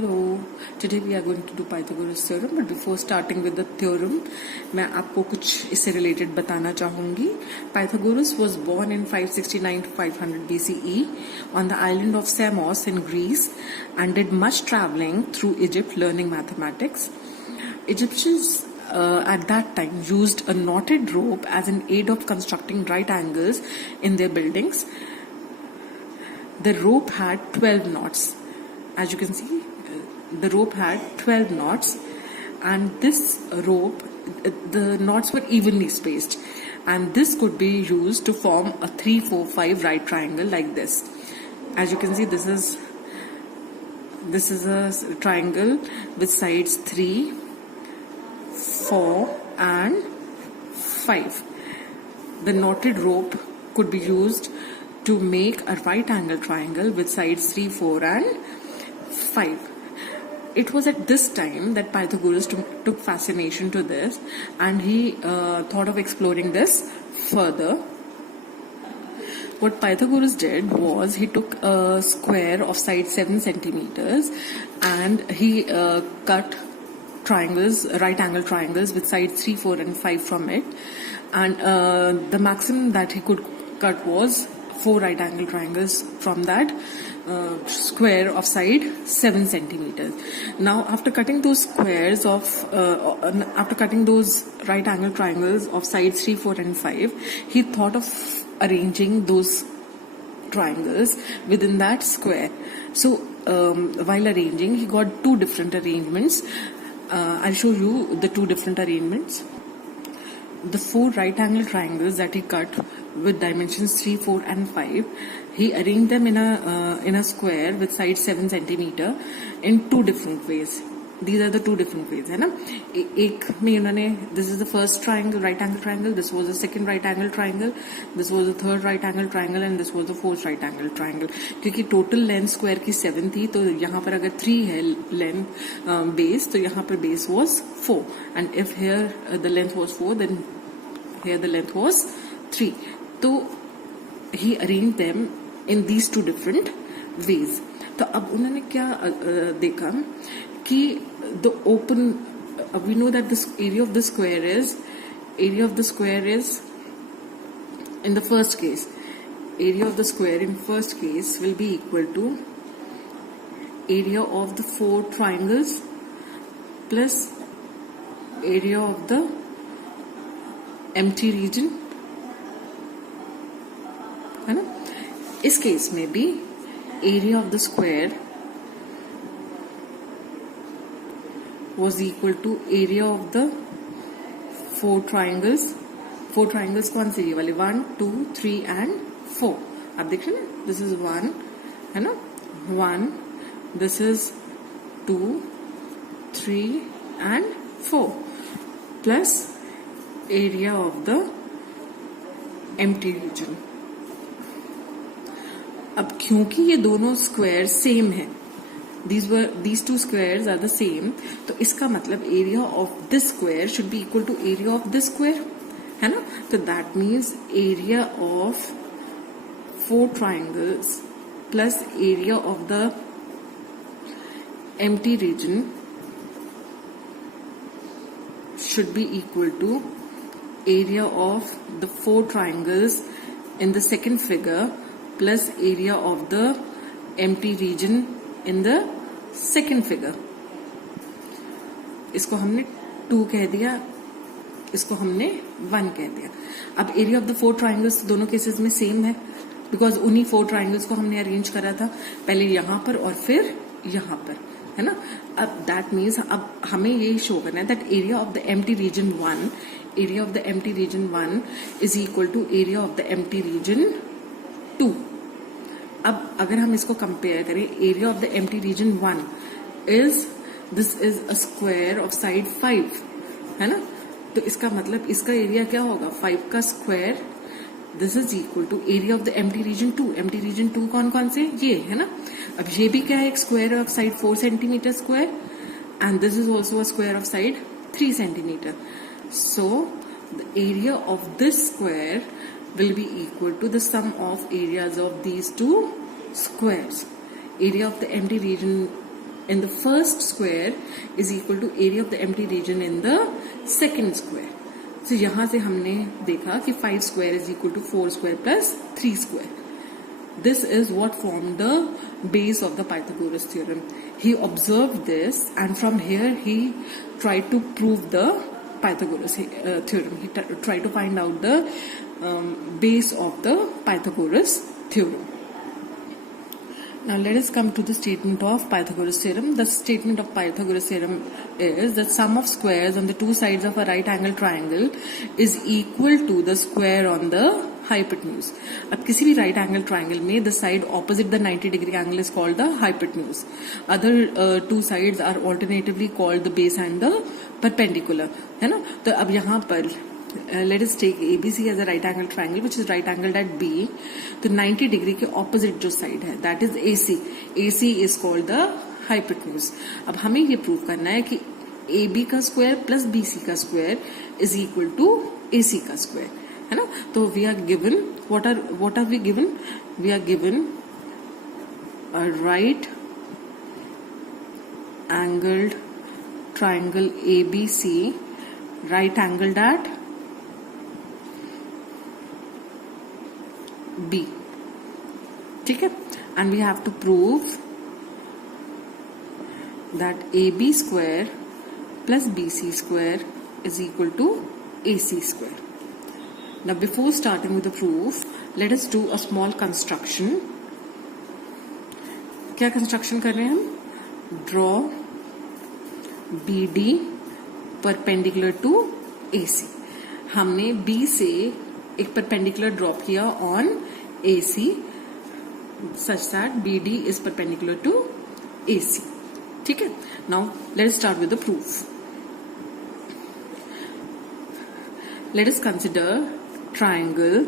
Hello, today we are going to do Pythagoras theorem, but before starting with the theorem, मैं आपको कुछ इससे related बताना चाहूँगी. Pythagoras was born in 569 to 500 BCE on the island of Samos in Greece and did much traveling through Egypt learning mathematics. Egyptians at that time used a knotted rope as an aid of constructing right angles in their buildings. The rope had 12 knots. As you can see, the rope had 12 knots, and this rope, the knots were evenly spaced, and this could be used to form a 3, 4, 5 right triangle like this. As you can see, this is a triangle with sides 3, 4 and 5. The knotted rope could be used to make a right angle triangle with sides 3, 4 and 5. It was at this time that Pythagoras took fascination to this, and he thought of exploring this further. What Pythagoras did was he took a square of side 7 centimeters and he cut triangles, right angle triangles with sides 3, 4 and 5 from it, and the maximum that he could cut was 4 right angle triangles from that square of side 7 centimeters. Now, after cutting those squares of, after cutting those right angle triangles of sides 3, 4 and 5, he thought of arranging those triangles within that square. So, while arranging, he got two different arrangements. I'll show you the two different arrangements. The 4 right angle triangles that he cut with dimensions 3, 4 and 5, he arranged them in a square with side 7 centimeter in two different ways. These are the two different ways, है ना? एक में उन्होंने, this is the first triangle, right angle triangle, this was the second right angle triangle, this was the third right angle triangle and this was the fourth right angle triangle. क्योंकि total length square की 7 थी, तो यहाँ पर अगर 3 है length base, तो यहाँ पर base was 4, and if here the length was 4, then here the length was 3. तो he arranged them in these two different ways. तो अब उन्होंने क्या देखा कि the open, we know that this area of the square is in the first case, area of the square in first case will be equal to area of the 4 triangles plus area of the empty region, है ना? इस case में भी area of the square was equal to area of the 4 triangles. 4 triangles कौन से ये वाले 1, 2, 3 and 4. आप देख रहे हैं ना? This is 1, है ना? 1. This is 2, 3 and 4 plus area of the empty region. अब क्योंकि ये दोनों स्क्वायर सेम है, these two squares are the same, तो इसका मतलब area of this square should be equal to area of this square, है ना? तो that means area of 4 triangles plus area of the empty region should be equal to area of the 4 triangles in the second figure plus area of the empty region in the second figure. इसको हमने 2 कह दिया, इसको हमने 1 कह दिया. अब area of the 4 triangles दोनों केसेस में सेम है, बिकॉज उन्हीं 4 triangles को हमने अरेंज करा था, पहले यहाँ पर और फिर यहाँ पर, है ना? अब that means अब हमें ये शो करना है that area of the empty region 1 is equal to area of the empty region 2. अब अगर हम इसको कंपेयर करें, area of the empty region 1 is this is a square of side 5, है ना? तो इसका मतलब इसका एरिया क्या होगा? 5 का square. This is equal to area of the empty region 2. Empty region 2 कौन कौन से? ये है ना? अब ये भी क्या है? एक square of side 4 centimetre square, and this is also a square of side 3 centimetre. So the area of this square will be equal to the sum of areas of these two squares. Area of the empty region in the first square is equal to area of the empty region in the second square. So यहाँ से हमने देखा कि 5 square is equal to 4 square plus 3 square. This is what formed the base of the Pythagoras theorem. He observed this, and from here he tried to prove the Pythagoras theorem. He tried to find out the base of the Pythagoras theorem. Now let us come to the statement of Pythagoras theorem. The statement of Pythagoras theorem is that sum of squares on the two sides of a right angle triangle is equal to the square on the hypotenuse. अब किसी भी right angle triangle में the side opposite the 90 degree angle is called the hypotenuse. Other two sides are alternatively called the base and the perpendicular. है ना? तो अब यहाँ पर let us take ABC as a right angle triangle which is right angled at B. तो 90 degree के opposite जो side है that is AC. AC is called the hypotenuse. अब हमें ये प्रूव करना है कि AB का स्क्वायर प्लस BC का square is equal to AC का स्क्वायर, है ना? तो we are given what are we given? We are given a right angled triangle ABC, right angled at B. ठीक है? And we have to prove that AB square plus BC square is equal to AC square. Now before starting with the proof, let us do a small construction. क्या construction कर रहे हैं हम? Draw BD perpendicular to AC. हमने B से एक perpendicular drop किया on AC such that BD is perpendicular to AC. ठीक है? Now let us start with the proof. Let us consider triangle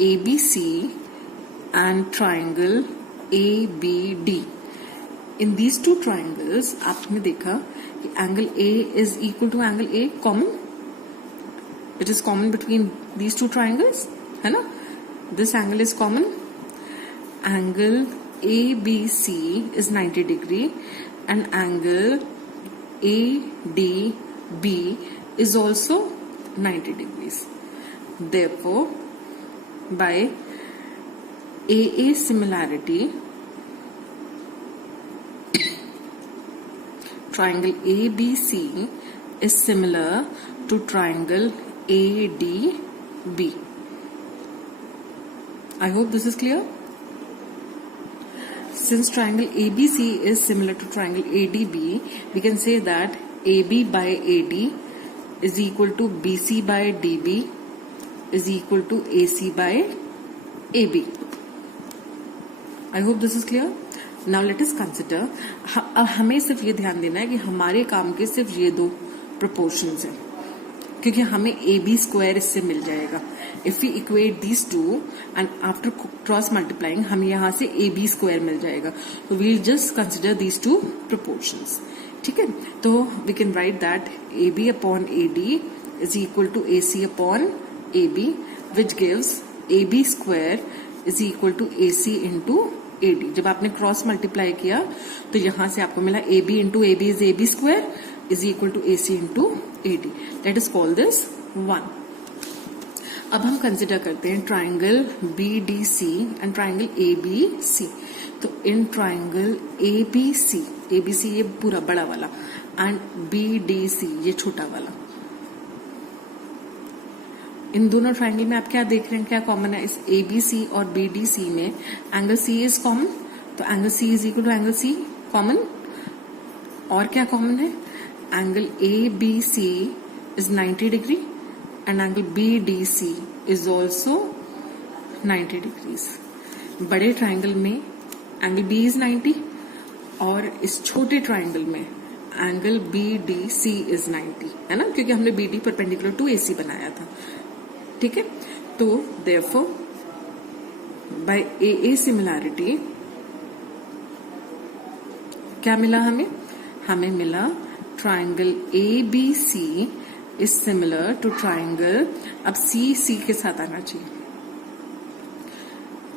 ABC and triangle ABD. In these two triangles आपने देखा कि angle A is equal to angle A common. It is common between these two triangles, है ना? This angle is common. Angle ABC is 90 degree and angle ADB is also 90 degrees. Therefore, by AA similarity, triangle ABC is similar to triangle ADB. I hope this is clear. Since triangle ABC is similar to triangle ADB, we can say that AB by AD is equal to BC by DB is equal to AC by AB. I hope this is clear. Now let us consider. अब हमें सिर्फ ये ध्यान देना है कि हमारे काम के सिर्फ ये दो proportions हैं, क्योंकि हमें AB स्क्वायर इससे मिल जाएगा. If we equate these two and after cross multiplying हमें यहाँ से AB स्क्वायर मिल जाएगा. तो we'll just consider these two proportions. ठीक है? तो we can write that AB upon AD is equal to AC upon AB which gives AB square is equal to AC into AD. जब आपने cross multiply किया तो यहां से आपको मिला AB into AB is AB square is equal to AC into AD. Let us call this 1. अब हम कंसिडर करते हैं triangle BDC and triangle ABC. तो इन ट्राइंगल ABC ये पूरा बड़ा वाला एंड BDC ये छोटा वाला, इन दोनों ट्राइंगल में आप क्या देख रहे हैं, क्या कॉमन है? इस ABC और BDC में एंगल C इज कॉमन, तो angle C is equal to angle C common. और क्या कॉमन है? Angle ABC is 90 degree and angle BDC is also 90 degrees. बड़े ट्राइंगल में एंगल B is 90 और इस छोटे ट्राइंगल में एंगल BDC is 90, है ना? क्योंकि हमने BD परपेंडिकुलर टू AC बनाया था. ठीक है? तो therefore by AA similarity क्या मिला हमें? हमें मिला triangle ABC is similar to triangle, अब C के साथ आना चाहिए,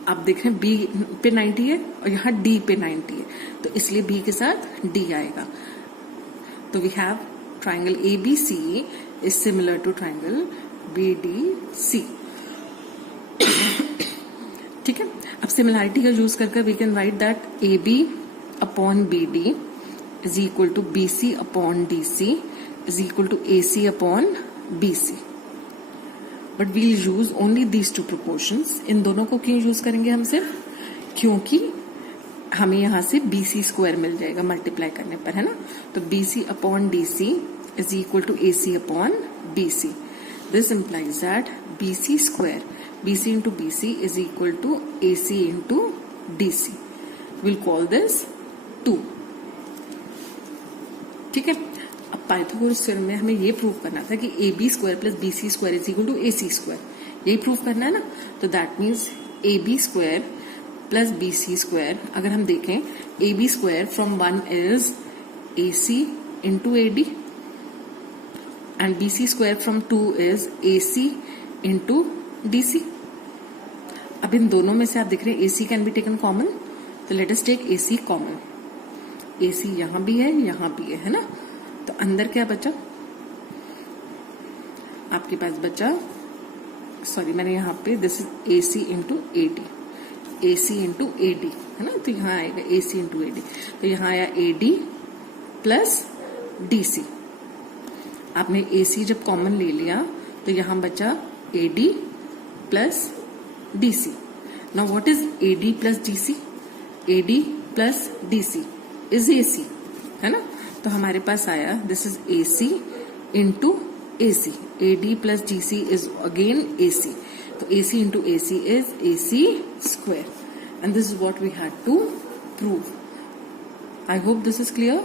आप देख रहे हैं बी पे 90 है और यहाँ डी पे 90 है, तो इसलिए बी के साथ डी आएगा. तो we have triangle ABC is similar to triangle BDC. ठीक है. अब सिमिलरिटी का यूज करके we can write that AB upon BD is equal to BC upon DC is equal to AC upon BC. But we'll use only these two proportions. इन दोनों को क्यों use करेंगे हम सिर्फ? क्योंकि हमें यहां से BC स्क्वायर मिल जाएगा मल्टीप्लाई करने पर, है ना. तो BC upon DC is equal to AC upon BC. This implies that BC square, BC into BC is equal to AC into DC. We'll call this 2. ठीक है. अब पाइथागोरस थ्योरम में हमें ये प्रूव करना था कि AB square plus BC square is equal to AC square. यही प्रूव करना है ना. तो that means AB square plus BC square, अगर हम देखें AB square from 1 is AC into AD and BC square from 2 is AC into DC. अब इन दोनों में से आप देख रहे हैं AC can be taken common, तो let us take AC common. AC यहां भी है ना. तो अंदर क्या बचा? आपके पास बचा, सॉरी मैंने यहां पे this is AC into AD, AC into AD है ना. तो यहां आएगा AC इंटू AD. तो यहां आया AD प्लस DC. आपने AC जब कॉमन ले लिया तो यहां बचा AD plus DC. Now what is AD plus DC? AD plus DC is AC, है ना. तो हमारे पास आया this is AC into AC. AD plus DC is again AC. तो AC into AC is AC square. And this is what we had to prove. I hope this is clear.